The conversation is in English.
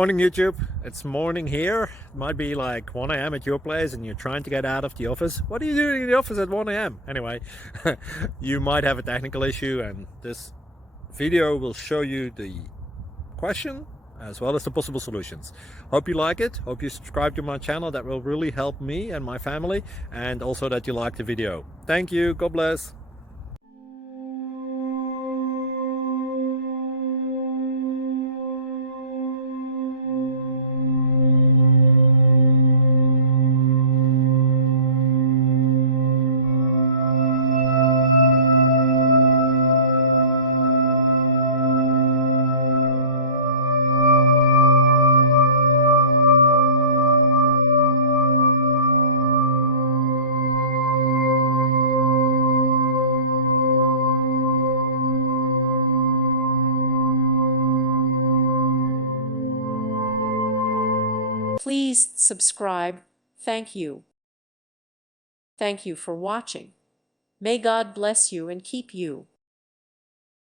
Morning YouTube, it's morning here. It might be like 1 a.m. at your place and you're trying to get out of the office. What are you doing in the office at 1 a.m.? Anyway, you might have a technical issue and this video will show you the question as well as the possible solutions. Hope you like it, hope you subscribe to my channel. That will really help me and my family, and also that you like the video. Thank you, God bless. Please subscribe. Thank you. Thank you for watching. May God bless you and keep you.